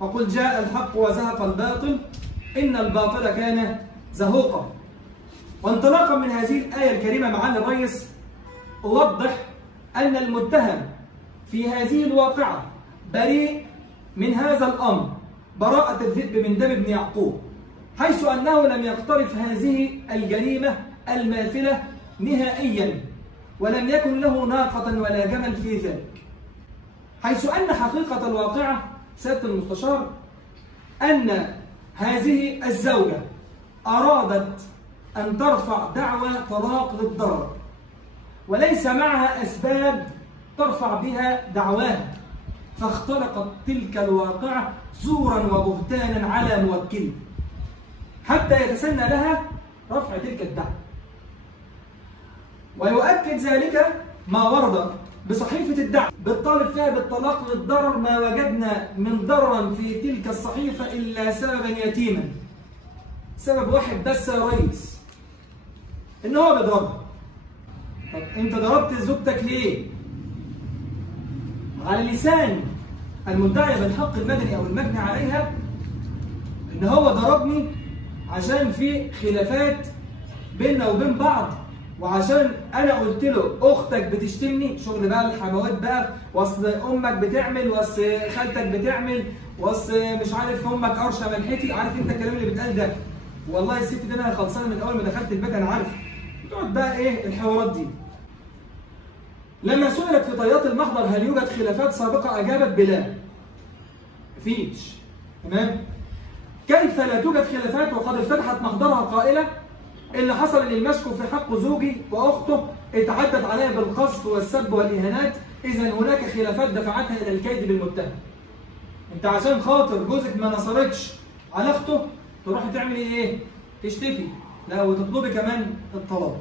وقل جاء الحق وزهق الباطل إن الباطل كان زهوقا. وانطلاقا من هذه الآية الكريمة معالي الرئيس، أوضح أن المتهم في هذه الواقعة بريء من هذا الأمر براءة الذئب من دم ابن يعقوب، حيث أنه لم يقترف هذه الجريمة الماثلة نهائيا، ولم يكن له ناقة ولا جمل في ذلك. حيث أن حقيقة الواقعة سيادة المستشار أن هذه الزوجة أرادت أن ترفع دعوى طلاق للضرر، وليس معها أسباب ترفع بها دعواها، فاختلقت تلك الواقعة زورا وبهتانا على موكله حتى يتسنى لها رفع تلك الدعوة. ويؤكد ذلك ما ورد بصحيفة الدعوة بالطالب فيها بالطلاق للضرر ما وجدنا من ضررا في تلك الصحيفة إلا سببا يتيما، سبب واحد بس يا ريس، إن هو بيضربها. طب أنت ضربت زوجتك ليه؟ على لسان المدعي بالحق المدني أو المجني عليها إن هو ضربني عشان في خلافات بيننا وبين بعض، وعشان انا قلت له اختك بتشتمني، شغل بقى الحموات بقى، واصل امك بتعمل، واصل خالتك بتعمل، واصل مش عارف امك قرشه ملحتي، عارف انت الكلام اللي بيتقال ده. والله الست دي انا خلصانه من اول ما دخلت البيت، انا عارف. بتقعد بقى ايه الحوارات دي. لما سئلت في طيات المحضر هل يوجد خلافات سابقه اجابت بلا. مفيش. تمام؟ كيف لا توجد خلافات وقد افتتحت محضرها قائله اللي حصل ان المشكو في حق زوجي واخته اتعدت عليها بالقذف والسب والاهانات، اذا هناك خلافات دفعتها الى الكيد بالمتهم. انت عشان خاطر جوزك ما نصرتش على اخته تروحي تعملي ايه؟ تشتكي، لا وتطلبي كمان الطلاق.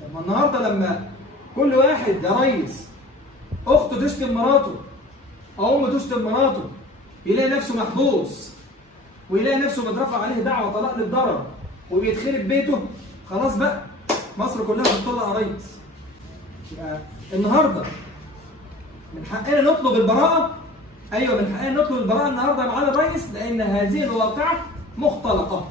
طب ما النهارده لما كل واحد يا ريس اخته تشتم مراته او امه تشتم مراته يلاقي نفسه محبوس ويلاقي نفسه مترفع عليه دعوه طلاق للضرر وبيتخرب بيته، خلاص بقى مصر كلها بتطلق يا ريس. يبقى النهارده من حقنا نطلب البراءة. ايوه من حقنا نطلب البراءة النهارده يا معالي الريس، لأن هذه الواقعة مختلقة.